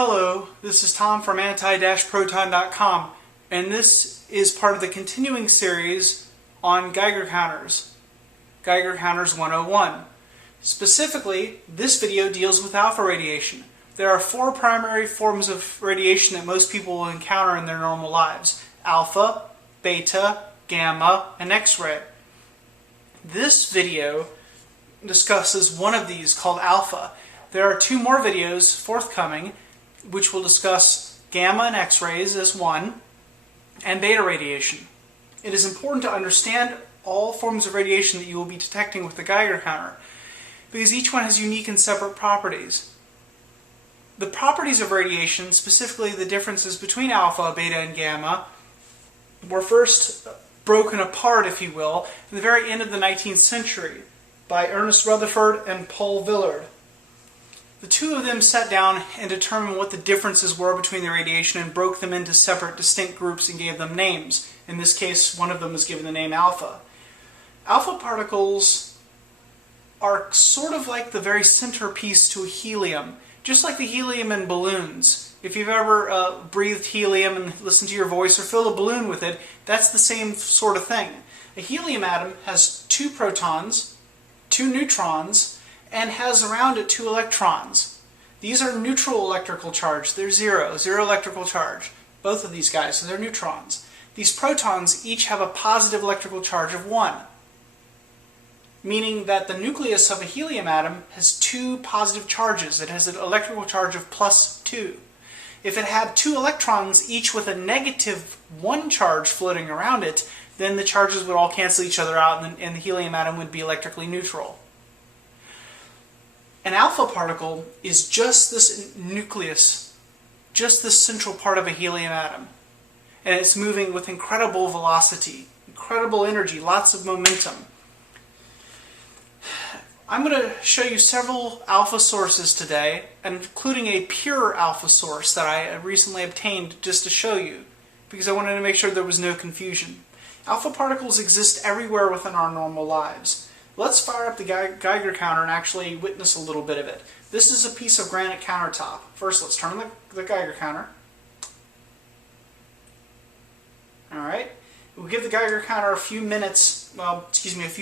Hello, this is Tom from anti-proton.com, and this is part of the continuing series on Geiger counters, Geiger counters 101. Specifically, this video deals with alpha radiation. There are four primary forms of radiation that most people will encounter in their normal lives: alpha, beta, gamma, and X-ray. This video discusses one of these called alpha. There are two more videos forthcoming which will discuss gamma and X-rays as one, and beta radiation. It is important to understand all forms of radiation that you will be detecting with the Geiger counter, because each one has unique and separate properties. The properties of radiation, specifically the differences between alpha, beta, and gamma, were first broken apart, if you will, at the very end of the 19th century by Ernest Rutherford and Paul Villard. The two of them sat down and determined what the differences were between the radiation and broke them into separate, distinct groups and gave them names. In this case, one of them was given the name alpha. Alpha particles are sort of like the very centerpiece to a helium, just like the helium in balloons. If you've ever breathed helium and listened to your voice or filled a balloon with it, that's the same sort of thing. A helium atom has two protons, two neutrons, and has around it two electrons. These are neutral electrical charge. They're zero electrical charge. Both of these guys, so they're neutrons. These protons each have a positive electrical charge of 1, meaning that the nucleus of a helium atom has two positive charges. It has an electrical charge of +2. If it had two electrons, each with a -1 charge floating around it, then the charges would all cancel each other out and the helium atom would be electrically neutral. An alpha particle is just this nucleus, just this central part of a helium atom. And it's moving with incredible velocity, incredible energy, lots of momentum. I'm going to show you several alpha sources today, including a pure alpha source that I recently obtained just to show you, because I wanted to make sure there was no confusion. Alpha particles exist everywhere within our normal lives. Let's fire up the Geiger counter and actually witness a little bit of it. This is a piece of granite countertop. First, let's turn on the Geiger counter. Alright, we'll give the Geiger counter a few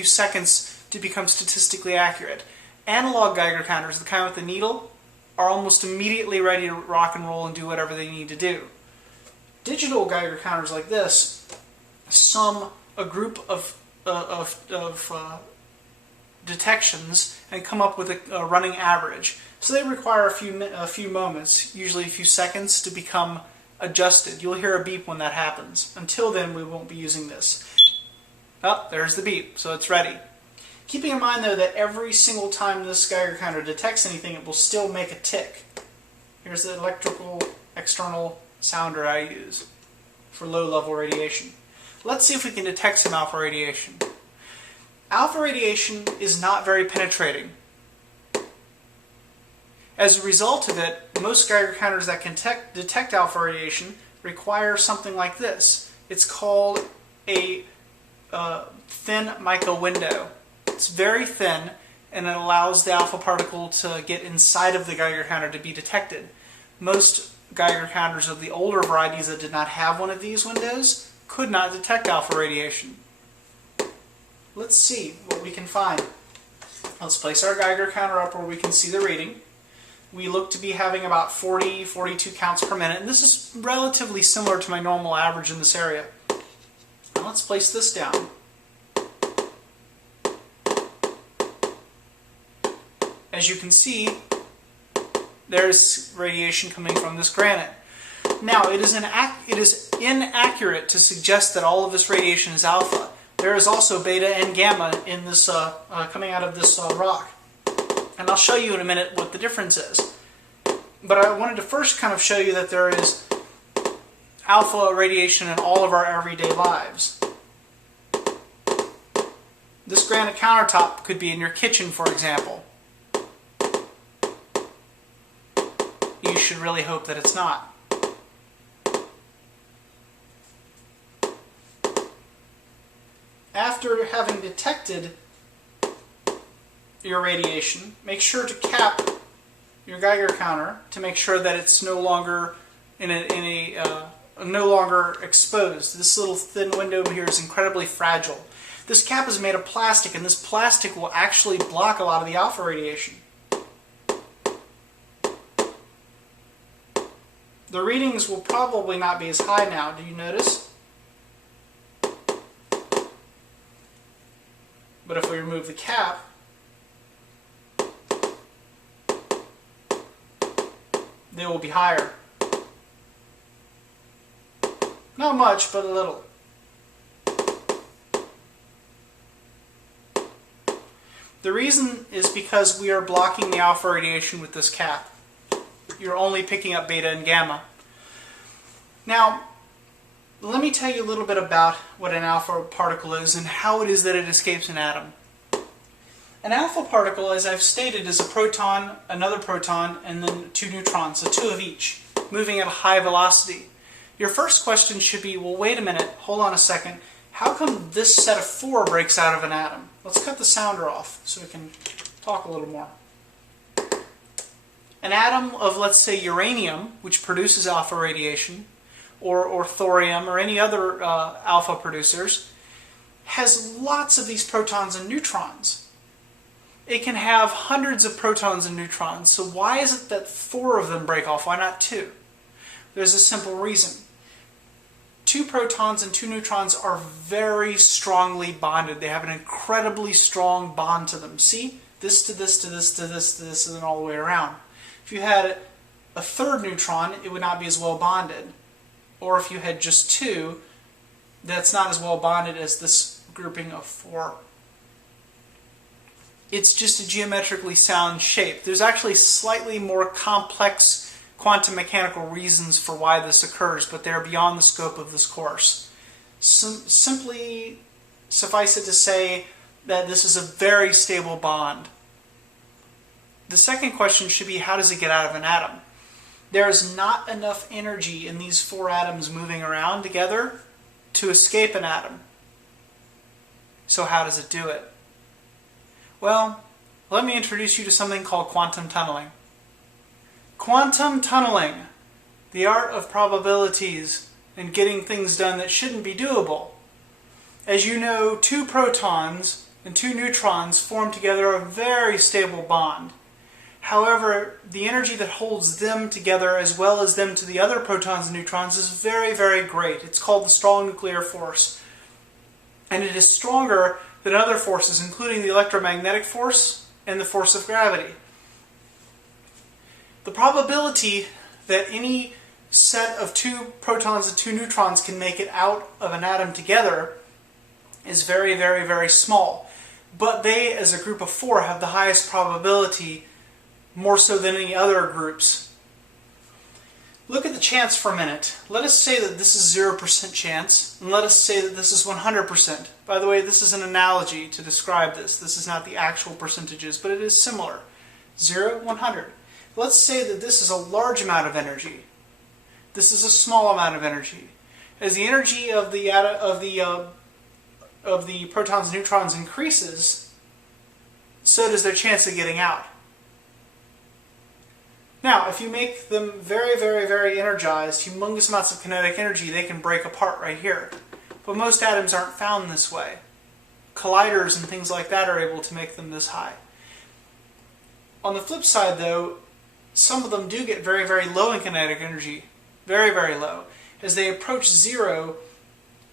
seconds to become statistically accurate. Analog Geiger counters, the kind with the needle, are almost immediately ready to rock and roll and do whatever they need to do. Digital Geiger counters like this sum a group of detections and come up with a running average. So they require a few moments, usually a few seconds, to become adjusted. You'll hear a beep when that happens. Until then, we won't be using this. Oh, there's the beep, so it's ready. Keeping in mind, though, that every single time this Geiger counter detects anything, it will still make a tick. Here's the electrical external sounder I use for low-level radiation. Let's see if we can detect some alpha radiation. Alpha radiation is not very penetrating. As a result of it, most Geiger counters that can detect alpha radiation require something like this. It's called a thin mica window. It's very thin, and it allows the alpha particle to get inside of the Geiger counter to be detected. Most Geiger counters of the older varieties that did not have one of these windows could not detect alpha radiation. Let's see what we can find. Let's place our Geiger counter up where we can see the reading. We look to be having about 42 counts per minute, and this is relatively similar to my normal average in this area. Now let's place this down. As you can see, there's radiation coming from this granite. Now, it is inaccurate to suggest that all of this radiation is alpha. There is also beta and gamma in this coming out of this rock. And I'll show you in a minute what the difference is. But I wanted to first kind of show you that there is alpha radiation in all of our everyday lives. This granite countertop could be in your kitchen, for example. You should really hope that it's not. After having detected your radiation, make sure to cap your Geiger counter to make sure that it's no longer no longer exposed. This little thin window here is incredibly fragile. This cap is made of plastic, and this plastic will actually block a lot of the alpha radiation. The readings will probably not be as high now. Do you notice? But if we remove the cap, they will be higher. Not much, but a little. The reason is because we are blocking the alpha radiation with this cap. You're only picking up beta and gamma. Now, let me tell you a little bit about what an alpha particle is and how it is that it escapes an atom. An alpha particle, as I've stated, is a proton, another proton, and then two neutrons, so two of each, moving at a high velocity. Your first question should be, well, wait a minute, hold on a second. How come this set of four breaks out of an atom? Let's cut the sounder off so we can talk a little more. An atom of, let's say, uranium, which produces alpha radiation, or thorium, or any other alpha producers, has lots of these protons and neutrons. It can have hundreds of protons and neutrons, so why is it that four of them break off? Why not two? There's a simple reason. Two protons and two neutrons are very strongly bonded. They have an incredibly strong bond to them. See? This to this to this to this to this, and then all the way around. If you had a third neutron, it would not be as well bonded. Or if you had just two, that's not as well bonded as this grouping of four. It's just a geometrically sound shape. There's actually slightly more complex quantum mechanical reasons for why this occurs, but they're beyond the scope of this course. Simply suffice it to say that this is a very stable bond. The second question should be, how does it get out of an atom? There is not enough energy in these four atoms moving around together to escape an atom. So how does it do it? Well, let me introduce you to something called quantum tunneling. Quantum tunneling, the art of probabilities and getting things done that shouldn't be doable. As you know, two protons and two neutrons form together a very stable bond. However, the energy that holds them together as well as them to the other protons and neutrons is very, very great. It's called the strong nuclear force. And it is stronger than other forces, including the electromagnetic force and the force of gravity. The probability that any set of two protons and two neutrons can make it out of an atom together is very, very, very small. But they, as a group of four, have the highest probability, more so than any other groups. Look at the chance for a minute. Let us say that this is 0% chance, and let us say that this is 100%. By the way, this is an analogy to describe this. This is not the actual percentages, but it is similar. 0, 100. Let's say that this is a large amount of energy. This is a small amount of energy. As the energy of the protons and neutrons increases, so does their chance of getting out. Now, if you make them very, very, very energized, humongous amounts of kinetic energy, they can break apart right here. But most atoms aren't found this way. Colliders and things like that are able to make them this high. On the flip side, though, some of them do get very, very low in kinetic energy. Very, very low. As they approach zero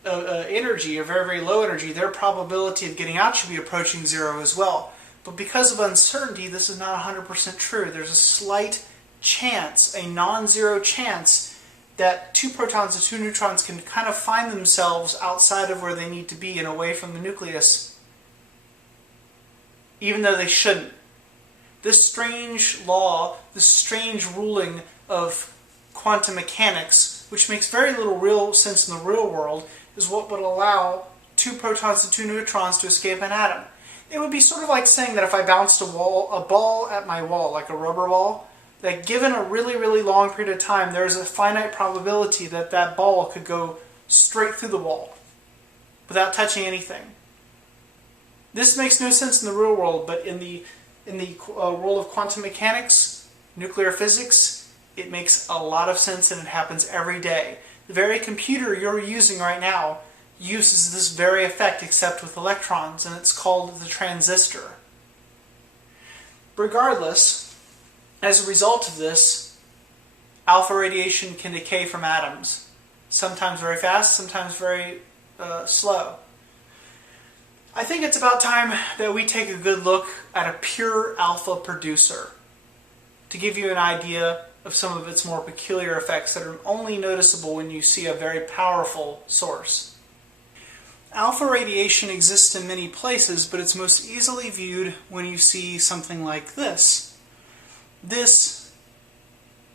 energy, or very, very low energy, their probability of getting out should be approaching zero as well. But because of uncertainty, this is not 100% true. There's a slight chance, a non-zero chance, that two protons and two neutrons can kind of find themselves outside of where they need to be and away from the nucleus, even though they shouldn't. This strange law, this strange ruling of quantum mechanics, which makes very little real sense in the real world, is what would allow two protons and two neutrons to escape an atom. It would be sort of like saying that if I bounced a ball at my wall, like a rubber ball, that given a really, really long period of time, there's a finite probability that that ball could go straight through the wall without touching anything. This makes no sense in the real world, but in the world of quantum mechanics, Nuclear physics, it makes a lot of sense and it happens every day. The very computer you're using right now uses this very effect except with electrons, and it's called the transistor. Regardless, as a result of this, alpha radiation can decay from atoms, sometimes very fast, sometimes very slow. I think it's about time that we take a good look at a pure alpha producer to give you an idea of some of its more peculiar effects that are only noticeable when you see a very powerful source. Alpha radiation exists in many places, but it's most easily viewed when you see something like this. This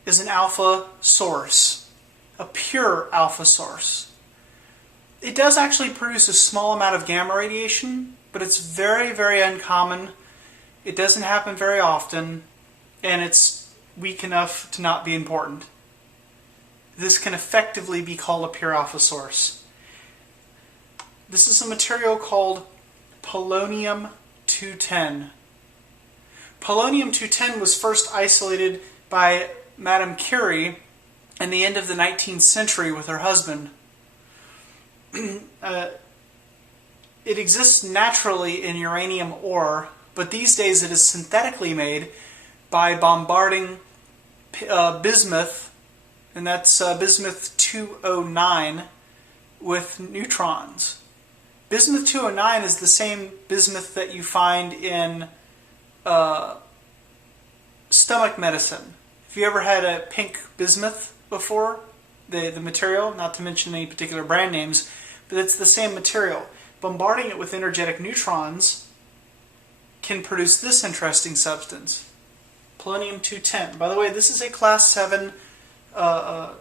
is an alpha source, a pure alpha source. It does actually produce a small amount of gamma radiation, but it's very, very uncommon. It doesn't happen very often, and it's weak enough to not be important. This can effectively be called a pure alpha source. This is a material called Polonium-210. Polonium-210 was first isolated by Madame Curie in the end of the 19th century with her husband. It exists naturally in uranium ore, but these days it is synthetically made by bombarding bismuth, and that's bismuth-209, with neutrons. Bismuth-209 is the same bismuth that you find in stomach medicine. Have you ever had a pink bismuth before? The material, not to mention any particular brand names, but it's the same material. Bombarding it with energetic neutrons can produce this interesting substance, Polonium-210. By the way, this is a Class 7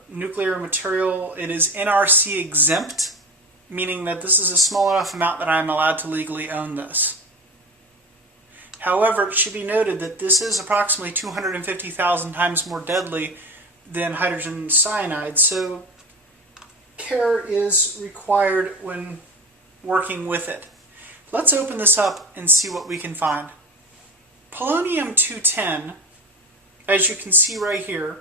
nuclear material. It is NRC exempt, meaning that this is a small enough amount that I am allowed to legally own this. However, it should be noted that this is approximately 250,000 times more deadly than hydrogen cyanide, so care is required when working with it. Let's open this up and see what we can find. Polonium-210, as you can see right here,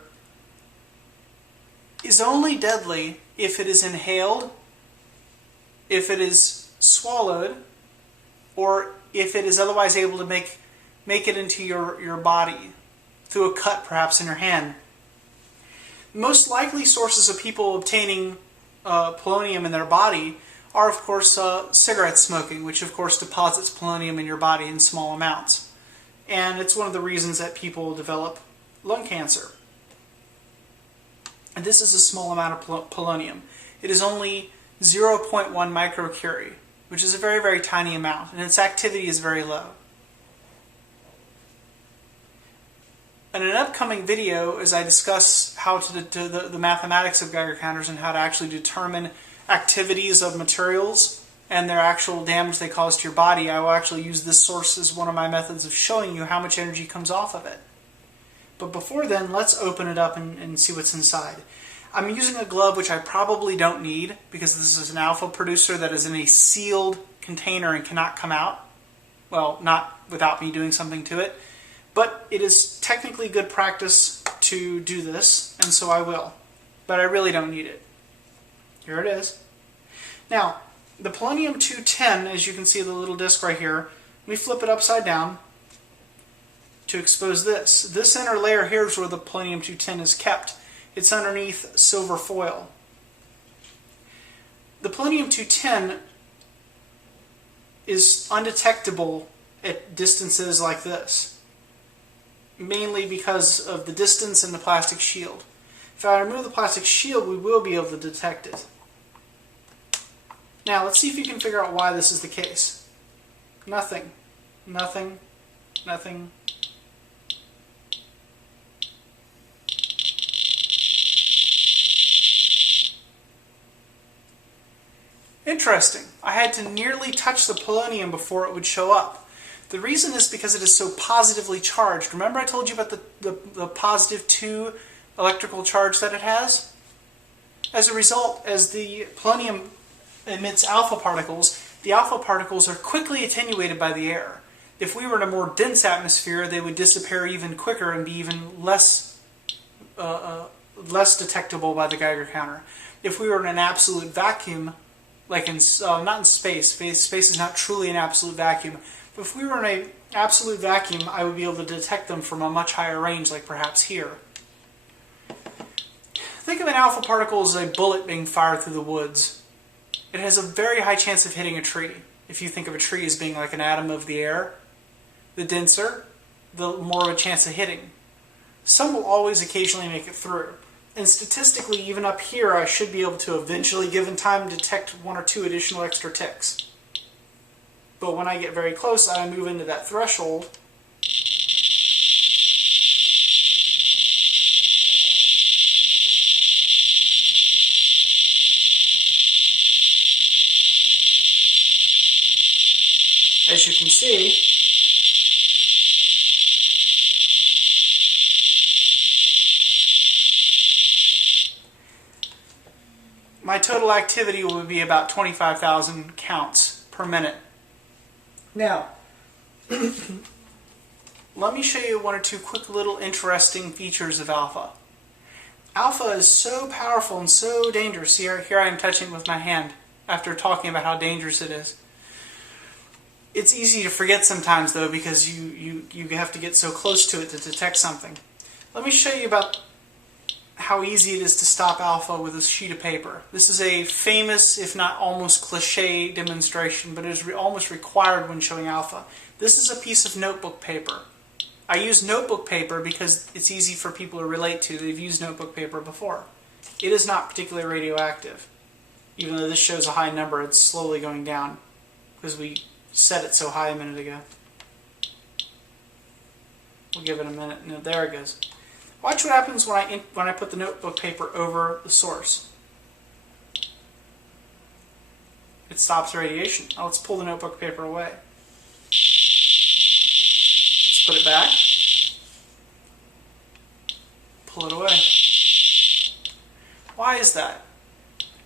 is only deadly if it is inhaled, if it is swallowed, or if it is otherwise able to make it into your body through a cut perhaps in your hand. Most likely sources of people obtaining polonium in their body are, of course, cigarette smoking, which of course deposits polonium in your body in small amounts. And it's one of the reasons that people develop lung cancer. And this is a small amount of polonium. It is only 0.1 microcurie, which is a very, very tiny amount, and its activity is very low. In an upcoming video, as I discuss how the mathematics of Geiger counters and how to actually determine activities of materials and their actual damage they cause to your body, I will actually use this source as one of my methods of showing you how much energy comes off of it. But before then, let's open it up and see what's inside. I'm using a glove which I probably don't need because this is an alpha producer that is in a sealed container and cannot come out. Well, not without me doing something to it. But it is technically good practice to do this, and so I will. But I really don't need it. Here it is. Now, the Polonium-210, as you can see the little disc right here, let me flip it upside down to expose this. This inner layer here is where the Polonium-210 is kept. It's underneath silver foil. The Polonium-210 is undetectable at distances like this, mainly because of the distance and the plastic shield. If I remove the plastic shield, we will be able to detect it. Now, let's see if you can figure out why this is the case. Nothing. Nothing. Nothing. Interesting. I had to nearly touch the polonium before it would show up. The reason is because it is so positively charged. Remember I told you about the positive 2 electrical charge that it has? As a result, as the polonium emits alpha particles, the alpha particles are quickly attenuated by the air. If we were in a more dense atmosphere, they would disappear even quicker and be even less detectable by the Geiger counter. If we were in an absolute vacuum, like not in space, space is not truly an absolute vacuum, but if we were in an absolute vacuum, I would be able to detect them from a much higher range, like perhaps here. Think of an alpha particle as a bullet being fired through the woods. It has a very high chance of hitting a tree. If you think of a tree as being like an atom of the air, the denser, the more of a chance of hitting. Some will always occasionally make it through. And statistically, even up here, I should be able to eventually, given time, detect 1 or 2 additional extra ticks. But when I get very close, I move into that threshold. As you can see, my total activity will be about 25,000 counts per minute. Now, let me show you 1 or 2 quick little interesting features of alpha. Alpha is so powerful and so dangerous. Here I am touching it with my hand after talking about how dangerous it is. It's easy to forget sometimes, though, because you have to get so close to it to detect something. Let me show you about how easy it is to stop alpha with a sheet of paper. This is a famous, if not almost cliche demonstration, but it is almost required when showing alpha. This is a piece of notebook paper. I use notebook paper because it's easy for people to relate to. They've used notebook paper before. It is not particularly radioactive. Even though this shows a high number, it's slowly going down because we set it so high a minute ago. We'll give it a minute. No, there it goes. Watch what happens when I put the notebook paper over the source. It stops radiation. Now let's pull the notebook paper away. Let's put it back. Pull it away. Why is that?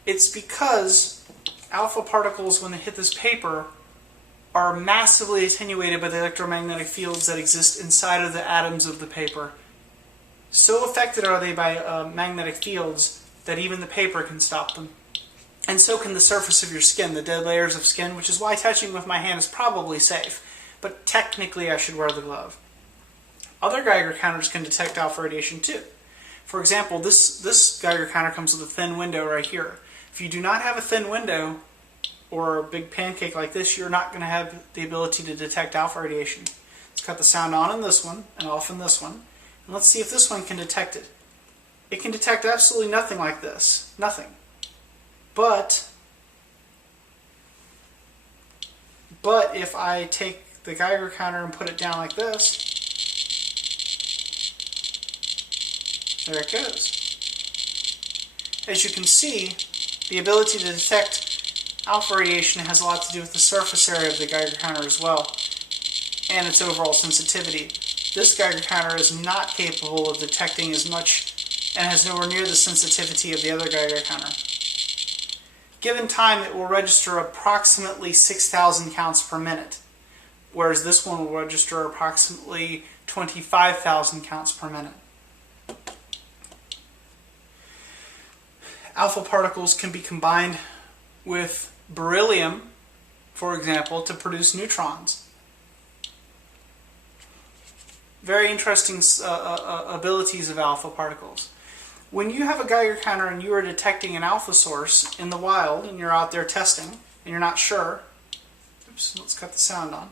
It's because alpha particles, when they hit this paper, are massively attenuated by the electromagnetic fields that exist inside of the atoms of the paper. So affected are they by magnetic fields that even the paper can stop them. And so can the surface of your skin, the dead layers of skin, which is why touching with my hand is probably safe. But technically I should wear the glove. Other Geiger counters can detect alpha radiation too. For example, this Geiger counter comes with a thin window right here. If you do not have a thin window, or a big pancake like this, you're not going to have the ability to detect alpha radiation. Let's cut the sound on in this one and off in this one. And let's see if this one can detect it. It can detect absolutely nothing like this. Nothing. But if I take the Geiger counter and put it down like this, there it goes. As you can see, the ability to detect alpha radiation has a lot to do with the surface area of the Geiger counter as well, and its overall sensitivity. This Geiger counter is not capable of detecting as much and has nowhere near the sensitivity of the other Geiger counter. Given time, it will register approximately 6,000 counts per minute, whereas this one will register approximately 25,000 counts per minute. Alpha particles can be combined with beryllium, for example, to produce neutrons. Very interesting abilities of alpha particles. When you have a Geiger counter and you are detecting an alpha source in the wild and you're out there testing and you're not sure, oops, let's cut the sound on.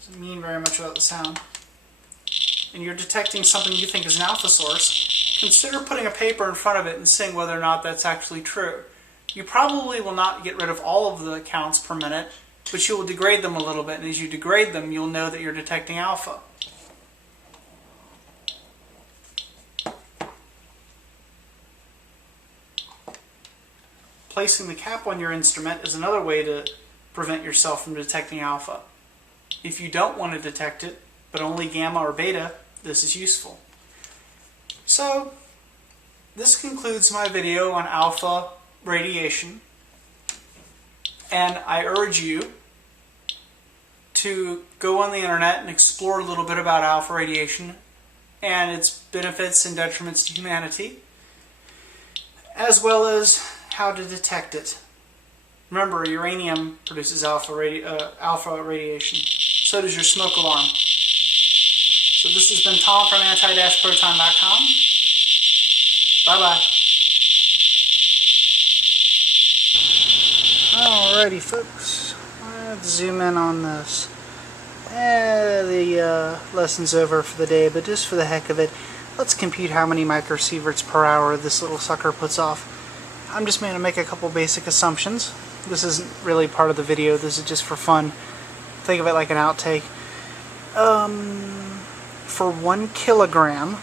Doesn't mean very much about the sound. And you're detecting something you think is an alpha source, consider putting a paper in front of it and seeing whether or not that's actually true. You probably will not get rid of all of the counts per minute, but you will degrade them a little bit, and as you degrade them, you'll know that you're detecting alpha. Placing the cap on your instrument is another way to prevent yourself from detecting alpha. If you don't want to detect it, but only gamma or beta, this is useful. So, this concludes my video on alpha radiation, and I urge you to go on the internet and explore a little bit about alpha radiation and its benefits and detriments to humanity, as well as how to detect it. Remember, uranium produces alpha radiation. So does your smoke alarm. So this has been Tom from anti-proton.com. Bye-bye. Alrighty, folks. Let's zoom in on this. The lesson's over for the day, but just for the heck of it, let's compute how many microsieverts per hour this little sucker puts off. I'm just going to make a couple basic assumptions. This isn't really part of the video, this is just for fun. Think of it like an outtake. For 1 kilogram,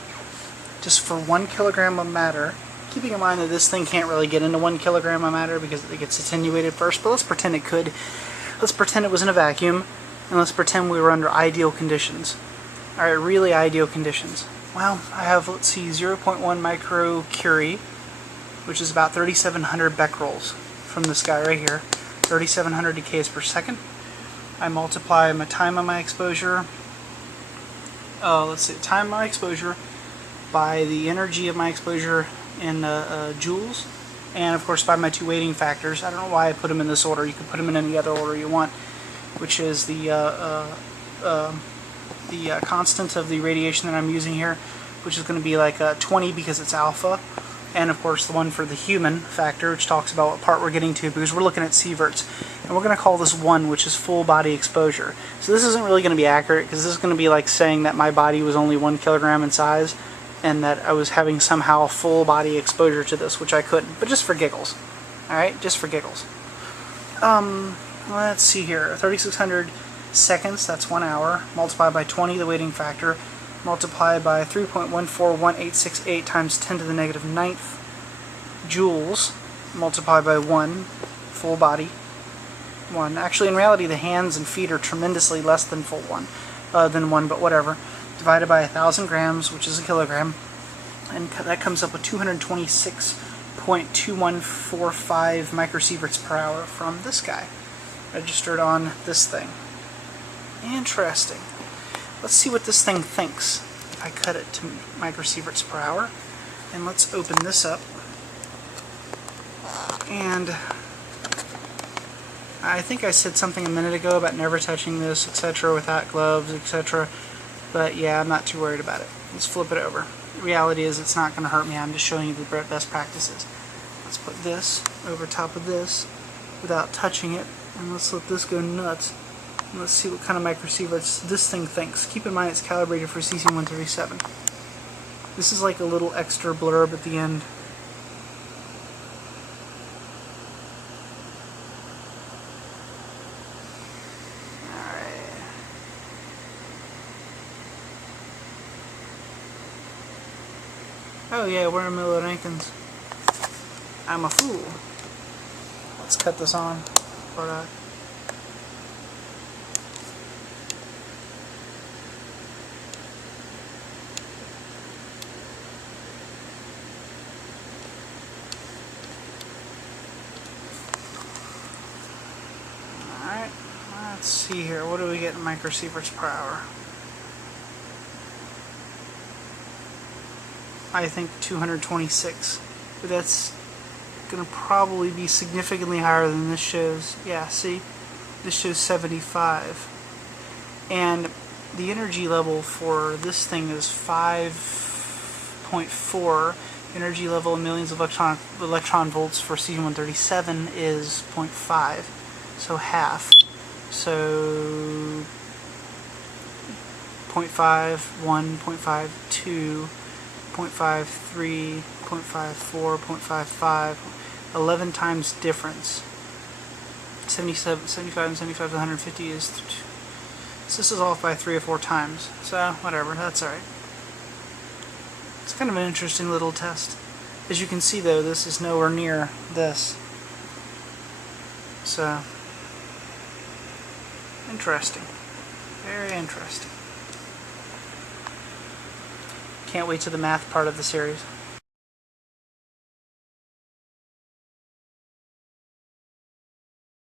just for 1 kilogram of matter, keeping in mind that this thing can't really get into 1 kilogram of matter because it gets attenuated first, but let's pretend it could. Let's pretend it was in a vacuum, and let's pretend we were under ideal conditions. Alright, really ideal conditions. Well, I have, let's see, 0.1 microcurie, which is about 3,700 becquerels from this guy right here. 3,700 decays per second. I multiply my time on my exposure, let's see, time my exposure by the energy of my exposure in joules, and of course by my two weighting factors. I don't know why I put them in this order. You could put them in any other order you want, which is the constant of the radiation that I'm using here, which is going to be like 20 because it's alpha, and of course the one for the human factor, which talks about what part we're getting to, because we're looking at sieverts. And we're going to call this 1, which is full body exposure. So this isn't really going to be accurate, because this is going to be like saying that my body was only 1 kilogram in size, and that I was having somehow full body exposure to this, which I couldn't, but just for giggles. Alright, just for giggles. Let's see here, 3,600 seconds, that's 1 hour, multiplied by 20, the weighting factor, multiplied by 3.141868 times 10 to the negative 9th joules, multiplied by 1, full body, 1. Actually, in reality, the hands and feet are tremendously less than full 1, but whatever. Divided by 1,000 grams, which is a kilogram, and that comes up with 226.2145 microsieverts per hour from this guy, registered on this thing. Interesting. Let's see what this thing thinks if I cut it to microsieverts per hour. And let's open this up. And I think I said something a minute ago about never touching this, etc., without gloves, etc. But yeah, I'm not too worried about it. Let's flip it over. The reality is it's not going to hurt me. I'm just showing you the best practices. Let's put this over top of this without touching it. And let's let this go nuts. And let's see what kind of microsieverts this thing thinks. Keep in mind it's calibrated for cesium-137. This is like a little extra blurb at the end. Oh yeah, we're in the middle of Rankins. I'm a fool. Let's cut this on. Alright. Let's see here. What do we get in microsieverts per hour? I think 226, but that's going to probably be significantly higher than this shows. Yeah, see? This shows 75. And the energy level for this thing is 5.4. Energy level in millions of electron volts for cesium-137 is 0.5, so half. So 0.5, 1, 0.5, 2, 0.53, 0.54, 0.55, 11 times difference. 75 and 75 to 150 is... So this is off by 3 or 4 times. So, whatever, that's alright. It's kind of an interesting little test. As you can see though, this is nowhere near this. So, interesting. Very interesting. Can't wait to the math part of the series.